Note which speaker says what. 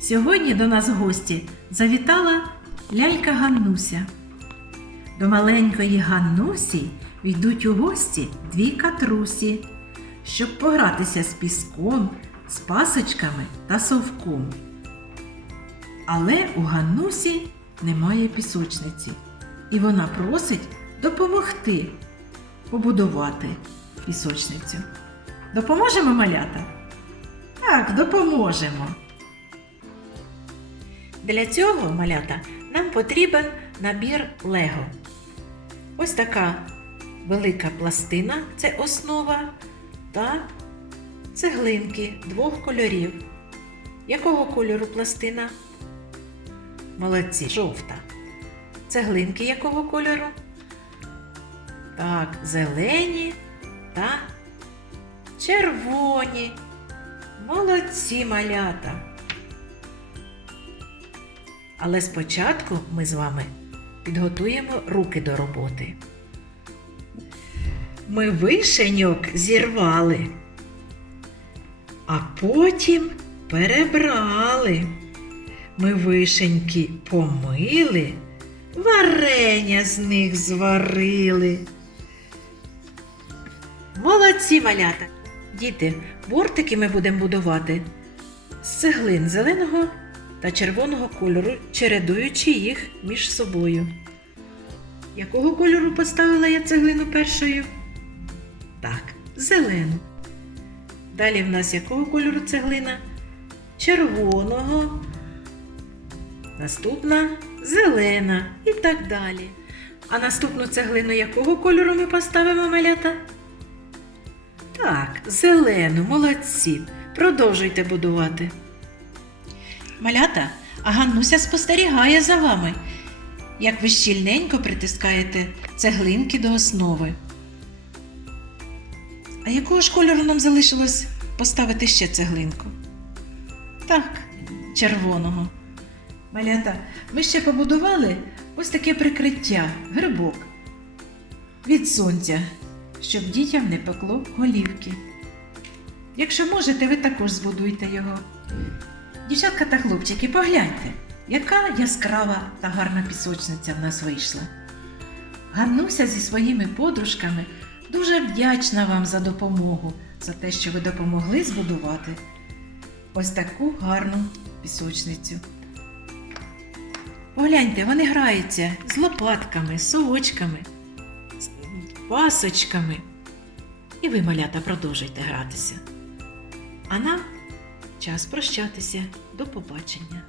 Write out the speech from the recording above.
Speaker 1: Сьогодні до нас в гості завітала лялька Ганнуся. До маленької Ганнусі йдуть у гості дві катрусі, щоб погратися з піском, з пасочками та совком. Але у Ганнусі немає пісочниці, і вона просить допомогти побудувати пісочницю. Допоможемо малята? Так, допоможемо. Для цього малята нам потрібен набір Лего. Ось така велика пластина це основа та цеглинки двох кольорів. Якого кольору пластина? Молодці, жовта. Цеглинки якого кольору? Так, зелені та червоні. Молодці малята. Але спочатку ми з вами підготуємо руки до роботи. Ми вишеньок зірвали, а потім перебрали. Ми вишеньки помили, варення з них зварили. Молодці малята! Діти, бортики ми будемо будувати з цеглин зеленого та червоного кольору, чередуючи їх між собою. Якого кольору поставила я цеглину першою? Так, зелену. Далі в нас якого кольору цеглина? Червоного. Наступна зелена і так далі. А наступну цеглину якого кольору ми поставимо малята? Так, зелену, молодці. Продовжуйте будувати. Малята, а Ганнуся спостерігає за вами, як ви щільненько притискаєте цеглинки до основи. А якого ж кольору нам залишилось поставити ще цеглинку? Так, червоного. Малята, ми ще побудували ось таке прикриття, грибок від сонця, щоб дітям не пекло голівки. Якщо можете, ви також збудуйте його. Дівчатка та хлопчики, погляньте, яка яскрава та гарна пісочниця в нас вийшла. Ганнуся зі своїми подружками дуже вдячна вам за допомогу, за те, що ви допомогли збудувати ось таку гарну пісочницю. Погляньте, вони граються з лопатками, совочками, пасочками. І ви, малята, продовжуйте гратися. А нам час прощатися. До побачення.